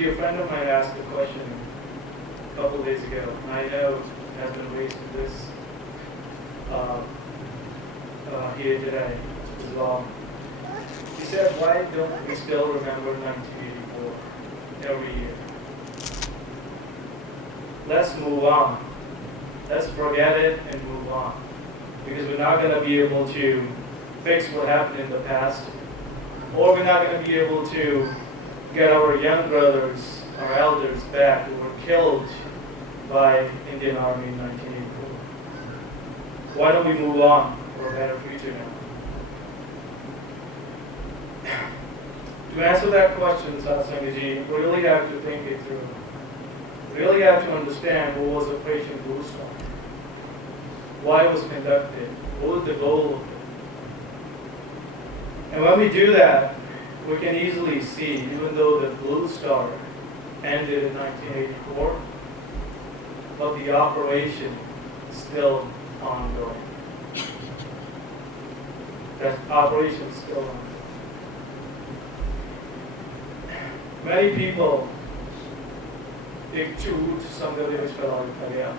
Veerji, a friend of mine asked a question a couple of days ago. I know it has been raised in this here today as well. He said, why don't we still remember 1984 every year? Let's move on. Let's forget it and move on. Because we're not going to be able to fix what happened in the past, or we're not going to be able to get our young brothers, our elders back who were killed by Indian Army in 1984. Why don't we move on for a better future now? To answer that question, Satsangiji, we really have to think it through. We really have to understand what was Operation Blue Star, why it was conducted, what was the goal of it. And when we do that, we can easily see, even though the Blue Star ended in 1984, but the operation is still ongoing. That operation is still ongoing. Many people एक झूठ संघर्ष फैलाया था गया,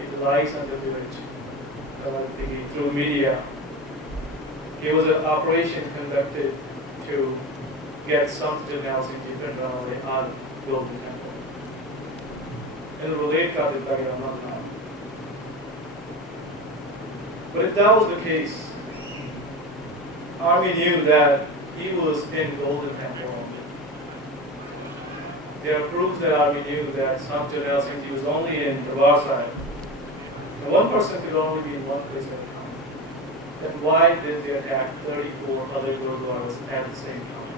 एक lies and the through media. It was an operation conducted to get something else in different on Golden Temple. And relate का दिता गया मानना. But if that was the case, Army knew that he was in Golden Temple. There are proofs that Army knew that some General Singh was only in the war side. And one person could only be in one place at a time. Then why did they attack 34 other Gurdwaras at the same time?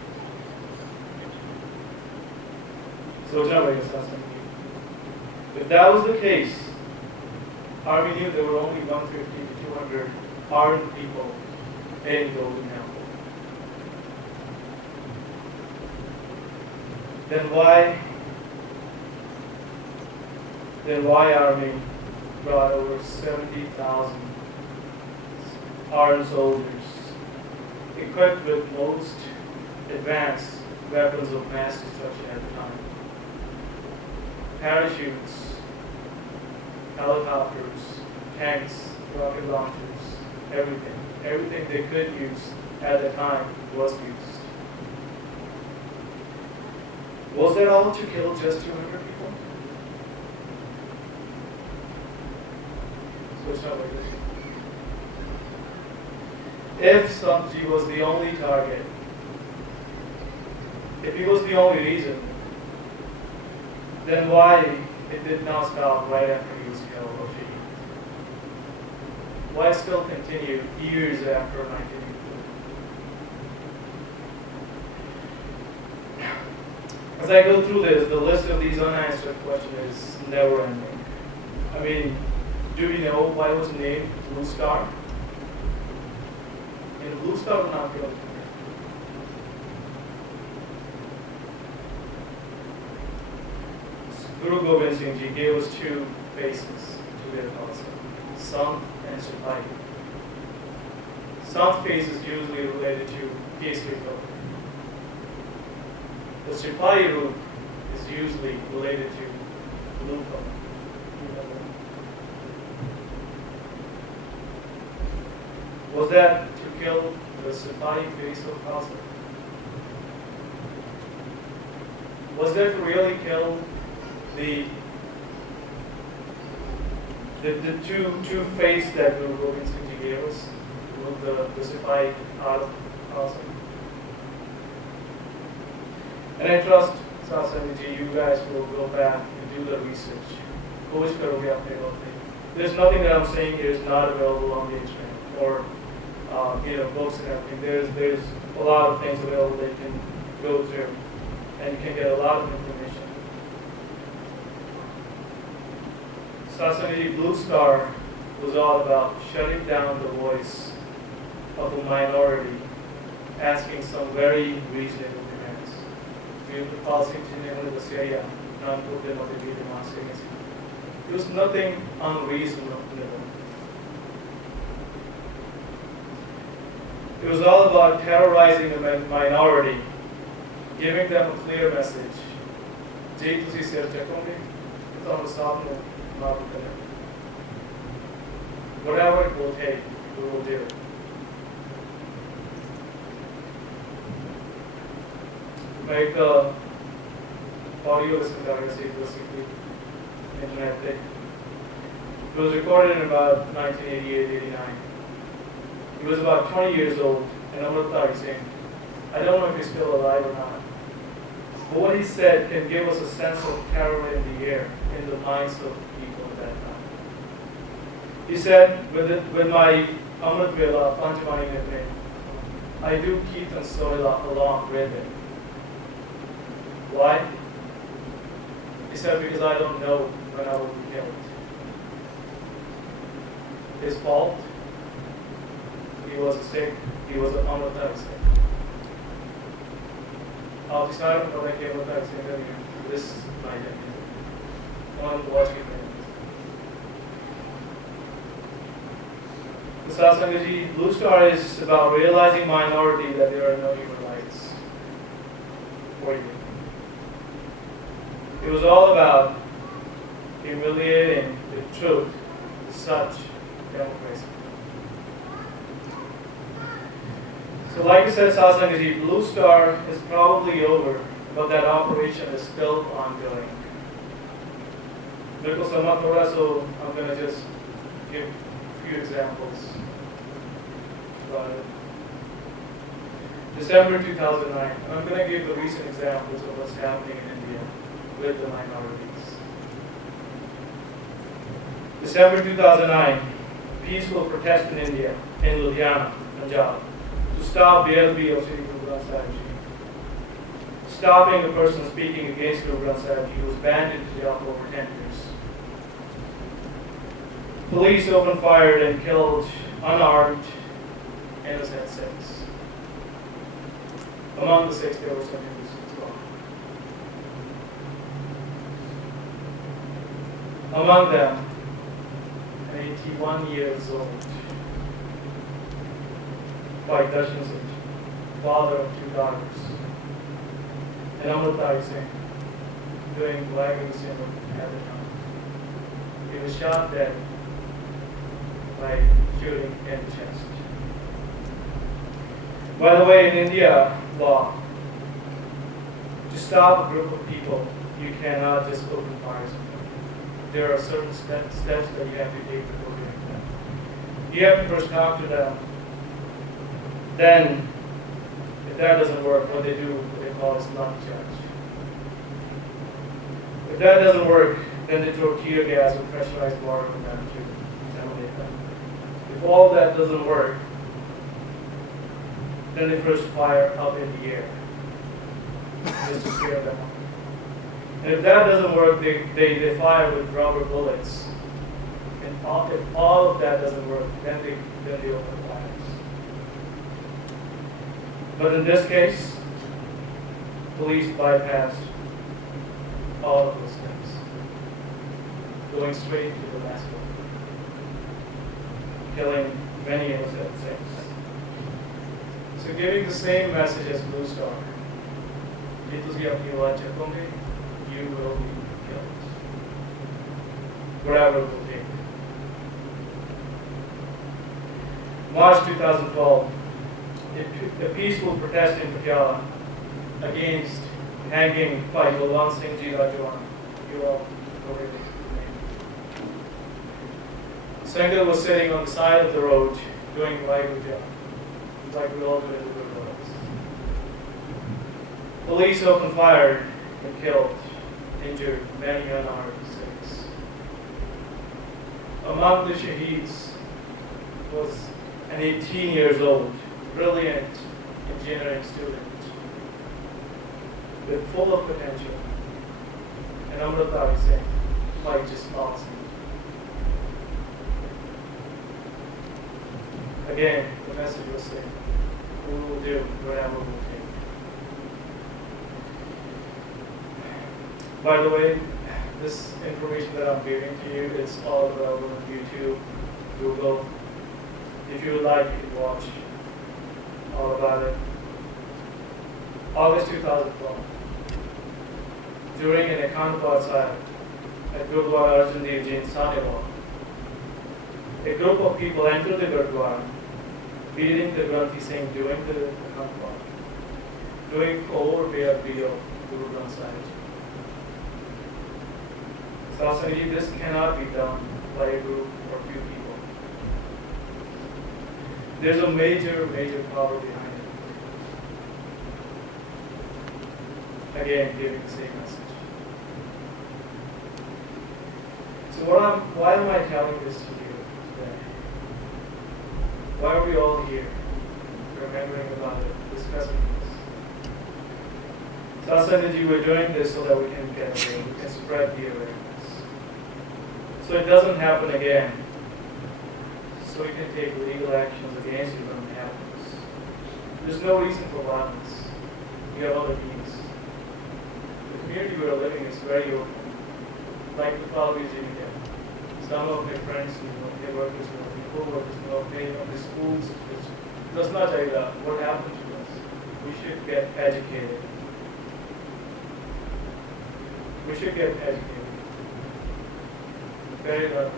So if that was the case, Army knew there were only 150 to 200 armed people in Golden Temple. Then why Army brought over 70,000 armed soldiers equipped with most advanced weapons of mass destruction at the time? Parachutes, helicopters, tanks, rocket launchers, everything. Everything they could use at the time was used. Was that all to kill just 200 people? So it's not like this. If Samji was the only target, if he was the only reason, then why it did not stop right after he was killed or she? Why still continue years after 1984? As I go through this, the list of these unanswered questions is never ending. I mean, do we know why it was named Blue Star? And Blue Star was not killed. Guru Gobind Singh Ji gave us two faces to their policy, Sant and Sipahi. Sant face is usually related to peaceful folk. The Sipahi root is usually related to blue folk. Was that to kill the Sipahi face of Khalsa? Was that to really kill the two face that Guru Gobind Singh Ji gave us, with the Sipahi out of Khalsa? And I trust, Satsang Ji, you guys will go back and do the research. There's nothing that I'm saying here is not available on the internet or books and everything. There's a lot of things available they can go through, and you can get a lot of information. Satsang Ji, Blue Star was all about shutting down the voice of a minority, asking some very reasonable demands. It was nothing unreasonable. It was all about terrorizing the minority, giving them a clear message ਜੇ ਤੁਸੀਂ ਸਿਰ ਚੱਕੋਗੇ ਤੁਹਾਨੂੰ ਸਾਥ ਨੂੰ ਮਾਫ ਕਰਨਾ whatever it will take we will do ਮੈਂ ਇੱਕ audio listen ਕਰ ਰਿਹਾ ਸੀ basically internet ਤੇ it was recorded in about 1988-89 he was about 20 years old and Amritdhari Singh I don't know if he's still alive or not but what he said can give us a sense of terror in the air in the minds of people at that time. He said, with my Amrit Vela, Panchmani Nitne, I do Kirtan Soila along with it. Why? He said, because I don't know when I will be killed. His fault? He was a Sikh, he was an Amritdhari Sikh. I'll decide what I came with that saying this is my idea. On watching it. The Satsangaji Blue Star is about realizing minority that there are no human rights for you. It was all about humiliating the truth, such democracy. So like I said, Satsangaji, Blue Star is probably over, but that operation is still ongoing. So I'm going to just give a few examples about it. December 2009, I'm going to give the recent examples of what's happening in India with the minorities. December 2009, peaceful protest in India, in Ludhiana, Punjab. To stop BLB of Sri Guru Granth Sahib Ji. Stopping the person speaking against Guru Granth Sahib Ji was banned into jail for over 10 years. Police opened fire and killed unarmed innocent Sikhs. Among the Sikhs there were some Hindus as well. Among them, an 81 years old Bhai Singh, father of 2 daughters, and Amritdhari Singh, doing wagon syndrome at the time. He was shot dead by shooting in the chest. By the way, in India law, to stop a group of people, you cannot just open fires. There are certain steps that you have to take before doing that. You have to first talk to them. Then, if that doesn't work, what they do, what they call is lathi charge. If that doesn't work, then they throw tear gas or pressurized water on them to intimidate them. If all that doesn't work, then they first fire up in the air, just to scare them off. And if that doesn't work, they fire with rubber bullets. And if all of that doesn't work, then they open fire. But in this case, police bypassed all of those steps, going straight to the massacre, killing many innocent Sikhs. So giving the same message as Blue Star, you will be killed, wherever it will take. March 2012, a peaceful protest in Patiala against hanging Bhai Singh Ji Rajawan. You all know his name. Singh was sitting on the side of the road doing Vairuja, like we all do in the Gurdwaras. Police opened fire and killed, injured many unarmed Sikhs. Among the shaheeds was an 18 years old, brilliant engineering student with full of potential, and Amritdhari Singh, like just awesome. Again, the message was saying, we will do whatever we take. By the way, this information that I'm giving to you is all available on YouTube, Google. If you would like, you can watch all about it. August 2012. during an Akhand Path Sahib at Gurudwara Arjan Dev Ji in Sahnewal. A group of people entered the Gurudwara, reading the Granthi Singh during the Akhand Path, doing over-bear of Guru Granth Sahib. Satsang, this cannot be done by a group or few people. There's a major power behind it. Again, giving the same message. So why am I telling this to you today? Why are we all here, remembering about it, discussing this? Satsang, we're doing this so that we can get away, we can spread the awareness. So it doesn't happen again. So we can take legal actions against you when it happens. There's no reason for violence. We have other means. The community we are living is very open. Like the Veerji media. Some of my friends, they work as well, the co-workers know, they know the schools. That's not what happened to us. We should get educated. We should get educated. Very good.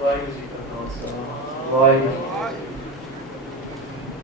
Why is he